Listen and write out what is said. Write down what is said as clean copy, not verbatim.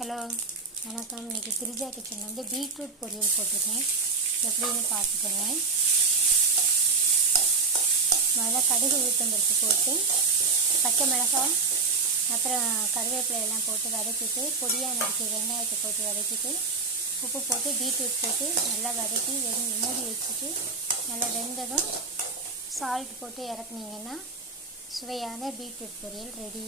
Hello வணக்கம். இன்றைக்கி Girija kitchen வந்து பீட்ரூட் பொரியல் போட்டிருக்கேன். எப்படின்னு பார்த்துக்கோங்க. முதல்ல கடுகு உளுத்தம்பருப்பு போட்டு பச்சை மிளகாய் அப்புறம் கருவேப்பிலை எல்லாம் போட்டு வதக்கிட்டு பொடியாக நறுக்கிய வெங்காயத்தை போட்டு வதக்கிட்டு உப்பு போட்டு பீட்ரூட் போட்டு நல்லா வதக்கி மூடி வச்சுட்டு நல்லா வெந்ததும் சால்ட் போட்டு இறக்குனீங்கன்னா சுவையான பீட்ரூட் பொரியல் ரெடி.